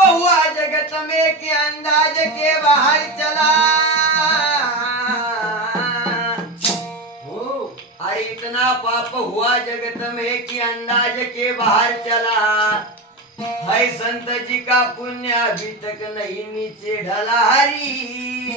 बहुआ जगत में के अंदाज के बाहर चला। हो अरे इतना पाप हुआ जगत में कि अंदाज के बाहर चला। है संत जी का पुण्य अभी तक नहीं नीचे ढला। हरी।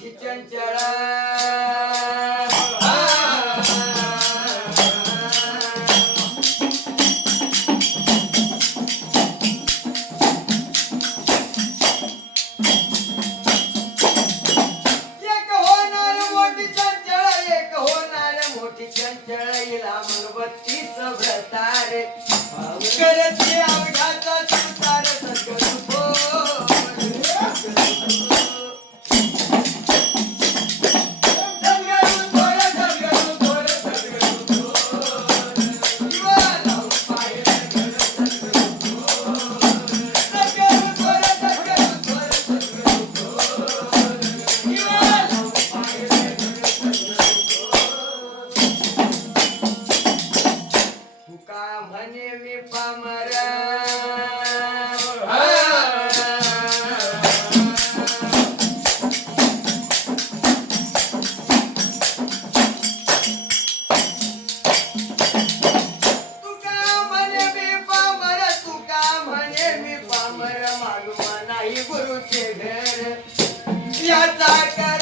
去见자 여, गुरुचे घर याचा